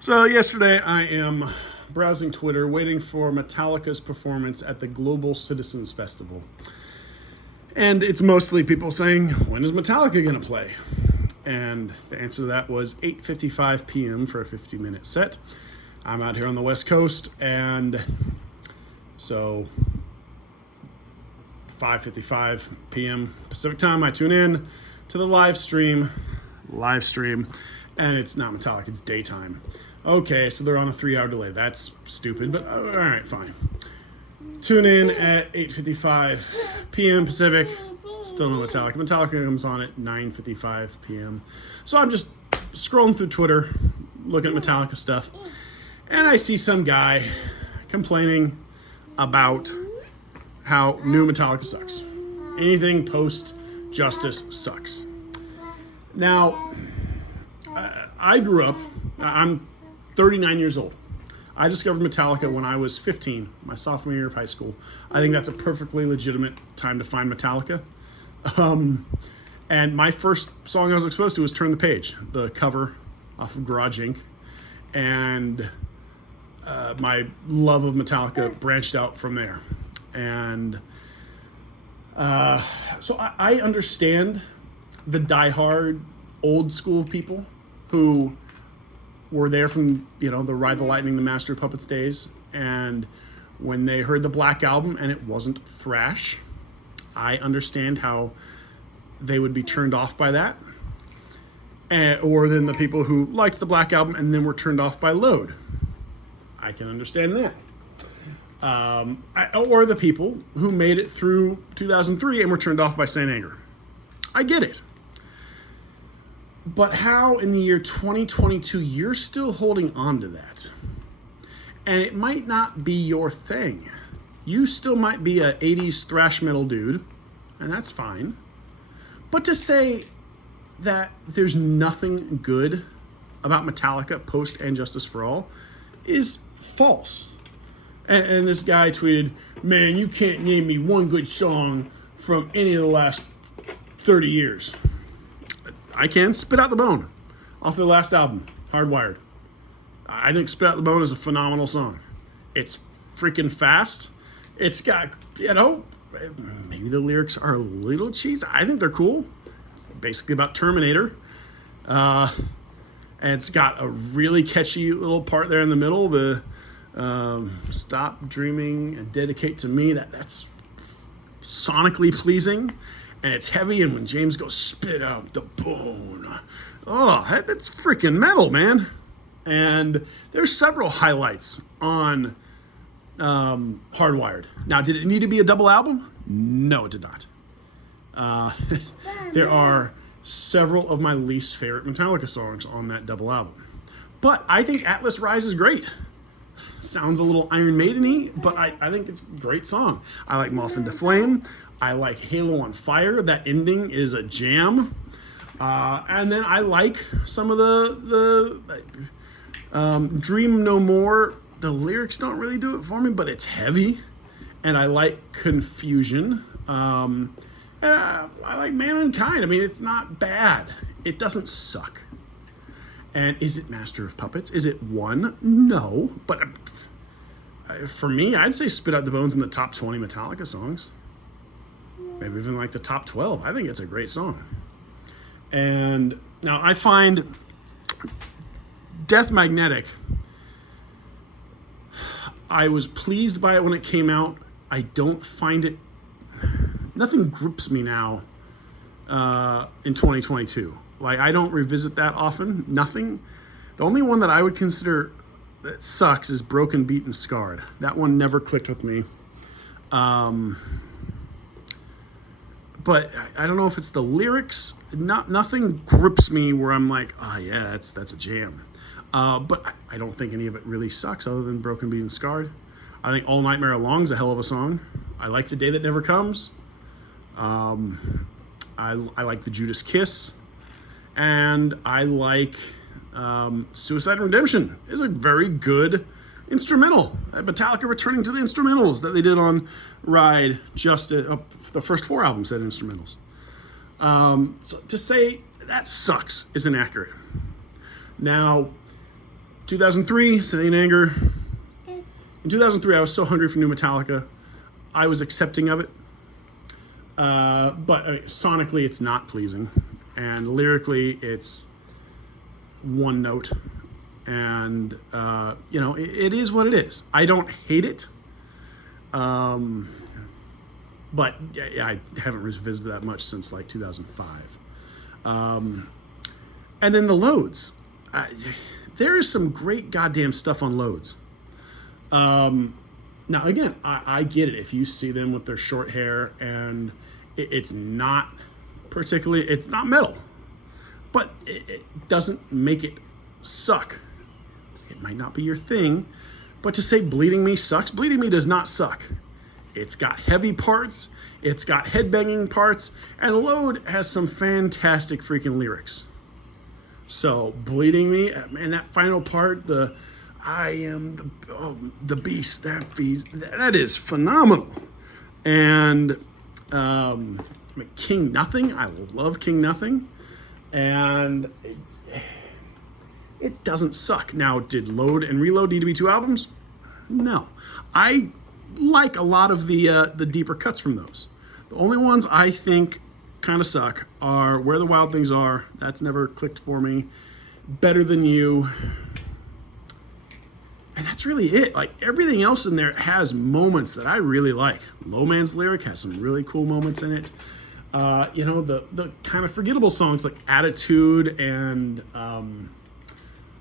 So yesterday I am browsing Twitter waiting for Metallica's performance at the Global Citizens Festival. And it's mostly people saying, when is Metallica going to play? And the answer to that was 8:55 p.m. for a 50-minute set. I'm out here on the West Coast, and so 5:55 p.m. Pacific time, I tune in to the live stream, and it's not Metallica, it's daytime. Okay, so they're on a 3-hour delay. That's stupid, but all right, fine. Tune in at 8:55 p.m. Pacific. Still no Metallica. Metallica comes on at 9:55 p.m. So I'm just scrolling through Twitter, looking at Metallica stuff, and I see some guy complaining about how new Metallica sucks. Anything post Justice sucks. Now, I grew up, I'm 39 years old. I discovered Metallica when I was 15, my sophomore year of high school. I think that's a perfectly legitimate time to find Metallica. And my first song I was exposed to was Turn the Page, the cover off of Garage Inc. And my love of Metallica branched out from there. And so I understand the diehard old school people who were there from, the Ride the Lightning, the Master of Puppets days. And when they heard the Black Album and it wasn't thrash, I understand how they would be turned off by that. Or then the people who liked the Black Album and then were turned off by Load. I can understand that. Or the people who made it through 2003 and were turned off by Saint Anger. I get it. But how in the year 2022 you're still holding on to that? And it might not be your thing. You still might be a 80s thrash metal dude, and that's fine. But to say that there's nothing good about Metallica post And Justice for All is false. And this guy tweeted, "Man, you can't name me one good song from any of the last 30 years. I can. Spit Out the Bone off their last album, Hardwired. I think Spit Out the Bone is a phenomenal song. It's freaking fast. It's got, maybe the lyrics are a little cheesy. I think they're cool. It's basically about Terminator. And it's got a really catchy little part there in the middle, the Stop Dreaming and Dedicate to Me. That's sonically pleasing. And it's heavy, and when James goes, spit out the bone. Oh, that's freaking metal, man. And there's several highlights on Hardwired. Now, did it need to be a double album? No, it did not. There are several of my least favorite Metallica songs on that double album. But I think Atlas Rise is great. Sounds a little Iron Maiden-y, but I think it's a great song. I like Moth into Flame. I like Halo on Fire. That ending is a jam. And then I like some of the Dream No More. The lyrics don't really do it for me, but it's heavy. And I like Confusion. I like Mankind. I mean, it's not bad. It doesn't suck. And is it Master of Puppets? Is it one? No. But for me, I'd say Spit Out the Bones in the top 20 Metallica songs. Maybe even like the top 12. I think it's a great song. And now I find Death Magnetic, I was pleased by it when it came out. I don't find it, nothing grips me now in 2022. Like, I don't revisit that often. Nothing. The only one that I would consider that sucks is Broken, Beat, and Scarred. That one never clicked with me. But I don't know if it's the lyrics. Nothing grips me where I'm like, oh yeah, that's a jam. But I don't think any of it really sucks other than Broken, Beat, and Scarred. I think All Nightmare Long is a hell of a song. I like The Day That Never Comes. I like The Judas Kiss. And I like Suicide Redemption. Is a very good instrumental. Metallica returning to the instrumentals that they did on Ride. The first 4 albums had instrumentals. So to say that sucks is inaccurate. Now, 2003, Saint Anger. In 2003, I was so hungry for new Metallica. I was accepting of it. But sonically, it's not pleasing. And lyrically, it's one note. And, it is what it is. I don't hate it. But I haven't revisited that much since like 2005. And then the loads. There is some great goddamn stuff on loads. Now, again, I get it. If you see them with their short hair and it's not it's not metal, but it doesn't make it suck. It might not be your thing, but to say Bleeding Me sucks, Bleeding Me does not suck. It's got heavy parts, it's got headbanging parts, and Load has some fantastic freaking lyrics. So, Bleeding Me, and that final part, I am the beast that feeds, that is phenomenal. And King Nothing, I love King Nothing. And it doesn't suck. Now, did Load and Reload need to be 2 albums? No. I like a lot of the deeper cuts from those. The only ones I think kind of suck are Where the Wild Things Are. That's never clicked for me. Better Than You. And that's really it. Like, everything else in there has moments that I really like. Low Man's Lyric has some really cool moments in it. The kind of forgettable songs like Attitude and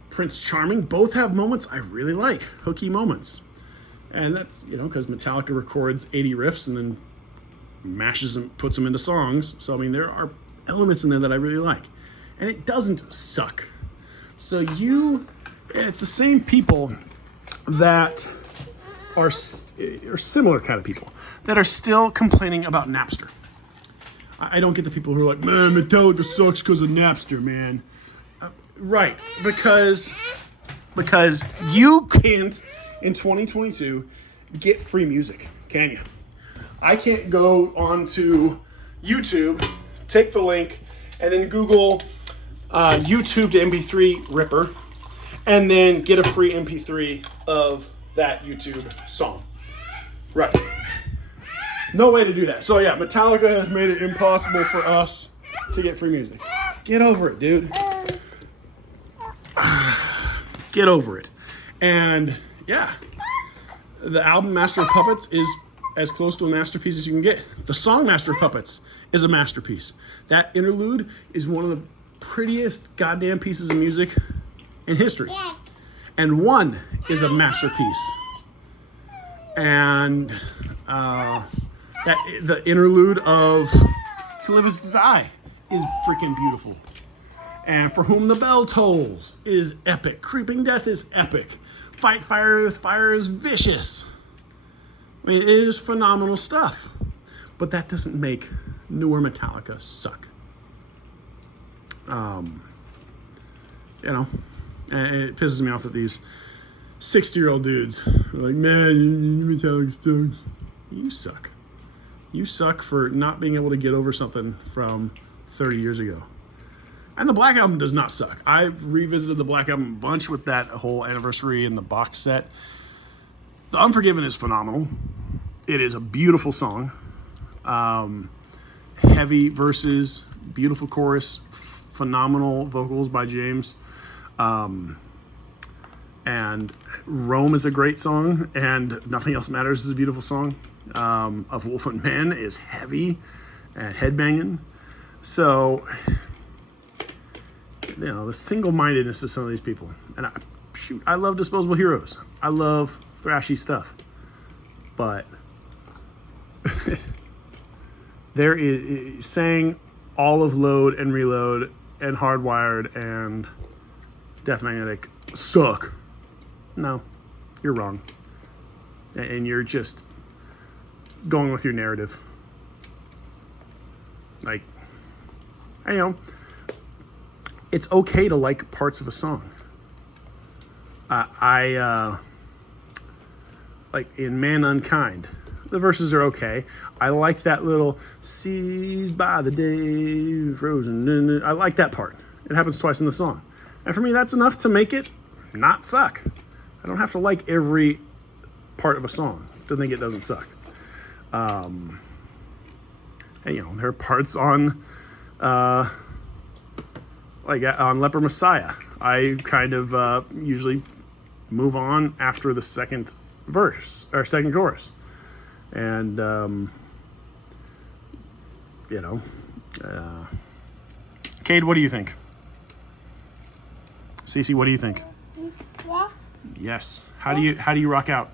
Prince Charming both have moments I really like, hooky moments. And that's, because Metallica records 80 riffs and then mashes them, puts them into songs. So, I mean, there are elements in there that I really like. And it doesn't suck. So it's the same people that are similar kind of people that are still complaining about Napster. I don't get the people who are like, man, Metallica sucks because of Napster, man. Right, because you can't, in 2022, get free music, can you? I can't go onto YouTube, take the link, and then Google YouTube to MP3 Ripper, and then get a free MP3 of that YouTube song. Right. No way to do that. So yeah, Metallica has made it impossible for us to get free music. Get over it, dude. Get over it. And yeah, the album Master of Puppets is as close to a masterpiece as you can get. The song Master of Puppets is a masterpiece. That interlude is one of the prettiest goddamn pieces of music in history. And One is a masterpiece. And the interlude of To Live Is to Die is freaking beautiful. And For Whom the Bell Tolls is epic. Creeping Death is epic. Fight Fire with Fire is vicious. I mean, it is phenomenal stuff. But that doesn't make newer Metallica suck. It pisses me off that these 60-year-old dudes are like, man, Metallica sucks. You suck. You suck for not being able to get over something from 30 years ago. And the Black Album does not suck. I've revisited the Black Album a bunch with that whole anniversary and the box set. The Unforgiven is phenomenal. It is a beautiful song. Heavy verses, beautiful chorus, phenomenal vocals by James. And Rome is a great song, and Nothing Else Matters is a beautiful song. Of Wolf and Men is heavy and headbanging. So, the single-mindedness of some of these people. And I love Disposable Heroes. I love thrashy stuff. But there is saying all of Load and Reload and Hardwired and Death Magnetic suck. No, you're wrong. And you're just going with your narrative. Like, it's okay to like parts of a song. Like in Man Unkind, the verses are okay. I like that little seized by the day, frozen. I like that part. It happens twice in the song. And for me, that's enough to make it not suck. I don't have to like every part of a song to think it doesn't suck. And you know, there are parts on like on Leper Messiah, I kind of usually move on after the second verse or second chorus, and you know, Cade, what do you think? Cece, what do you think? Yes. Yes. How do you rock out?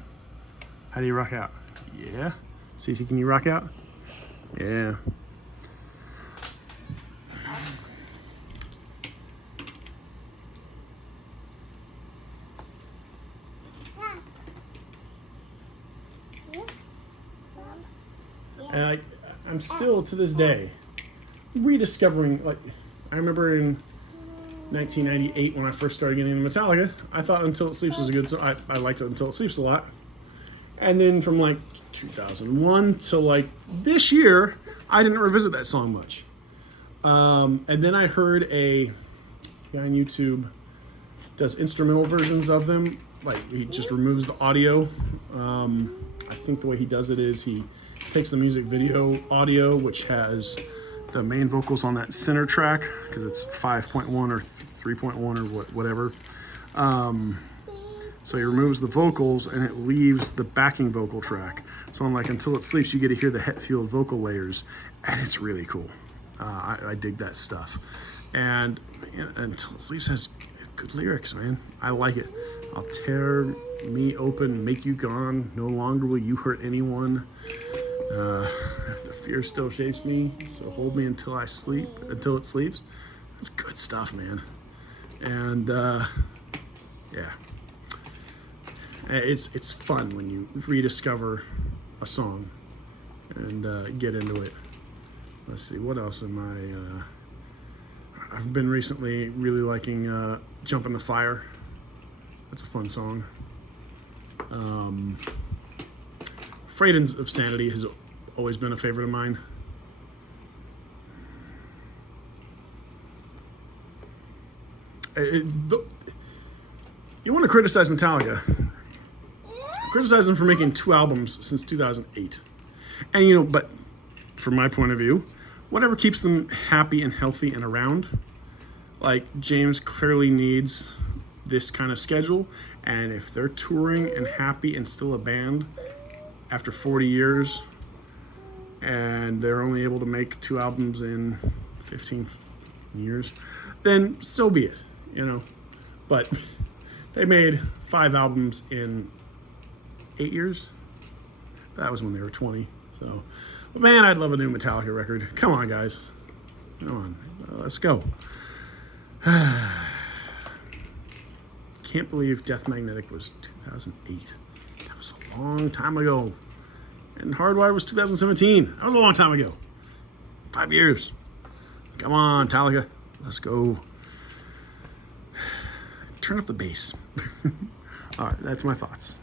How do you rock out? Yeah. Cece, can you rock out? Yeah. And I'm still, to this day, rediscovering, like, I remember in 1998 when I first started getting into Metallica, I thought Until It Sleeps was a good song. I liked Until It Sleeps a lot. And then from like 2001 to like this year, I didn't revisit that song much. And then I heard a guy on YouTube does instrumental versions of them. Like, he just removes the audio. I think the way he does it is he takes the music video audio, which has the main vocals on that center track, because it's 5.1 or 3.1 or whatever. So he removes the vocals and it leaves the backing vocal track. So on like Until It Sleeps, you get to hear the Hetfield vocal layers, and it's really cool. I dig that stuff. And Until It Sleeps has good lyrics, man. I like it. I'll tear me open, make you gone. No longer will you hurt anyone. The fear still shapes me, so hold me until I sleep, until it sleeps. That's good stuff, man. And yeah, it's fun when you rediscover a song and get into it. Let's see, what else am I? I've been recently really liking "Jump in the Fire." That's a fun song. "Afraid of Sanity" has always been a favorite of mine. You want to criticize Metallica? Criticize them for making 2 albums since 2008. And you know, but from my point of view, whatever keeps them happy and healthy and around. Like, James clearly needs this kind of schedule, and if they're touring and happy and still a band after 40 years, and they're only able to make 2 albums in 15 years, then so be it, you know. But they made 5 albums in 8 years. That was when they were 20. So, but man, I'd love a new Metallica record. Come on, guys. Come on. Let's go. Can't believe Death Magnetic was 2008. That was a long time ago. And Hardwired was 2017. That was a long time ago. 5 years. Come on, Metallica. Let's go. Turn up the bass. All right, that's my thoughts.